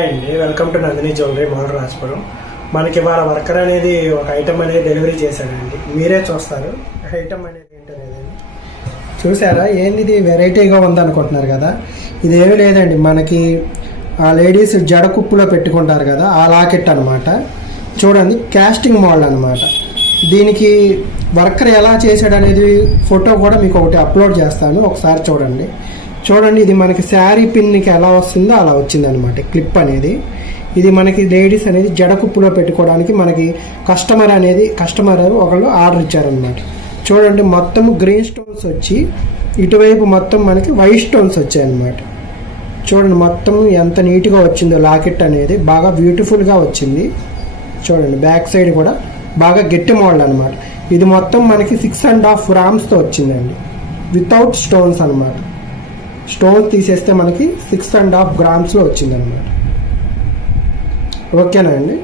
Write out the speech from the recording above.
Hi అండి, welcome to Nandini jewellery mall Rajapuram. మనకి ఇవాళ వర్కర్ అనేది ఒక ఐటమ్ అనేది డెలివరీ చేశాడండి. మీరే చూస్తారు ఐటమ్ అనేది ఏంటనేది. చూసారా ఏంది ఇది వెరైటీగా ఉందనుకుంటున్నారు కదా. ఇదేమీ లేదండి, మనకి ఆ లేడీస్ జడ కుప్పులో పెట్టుకుంటారు కదా ఆ లాకెట్ అనమాట. చూడండి, క్యాస్టింగ్ మోడల్ అనమాట. దీనికి వర్కర్ ఎలా చేశాడు అనేది ఫోటో కూడా మీకు ఒకటి అప్లోడ్ చేస్తాను, ఒకసారి చూడండి. ఇది మనకి శారీ పిన్కి ఎలా వస్తుందో అలా వచ్చింది అనమాట క్లిప్ అనేది. ఇది మనకి లేడీస్ అనేది జడకుప్పులో పెట్టుకోవడానికి మనకి కస్టమర్ ఒకళ్ళు ఆర్డర్ ఇచ్చారనమాట. చూడండి, మొత్తం గ్రీన్ స్టోన్స్ వచ్చి ఇటువైపు మొత్తం మనకి వైట్ స్టోన్స్ వచ్చాయన్నమాట. చూడండి మొత్తం ఎంత నీట్గా వచ్చిందో లాకెట్ అనేది, బాగా బ్యూటిఫుల్గా వచ్చింది. చూడండి బ్యాక్ సైడ్ కూడా బాగా గట్టి మోడల్ అనమాట. ఇది మొత్తం మనకి 6.5 grams వచ్చిందండి, వితౌట్ స్టోన్స్ అనమాట. స్టోన్స్ తీసేస్తే మనకి 6.5 grams వచ్చిందనమాట. ఓకేనా అండి.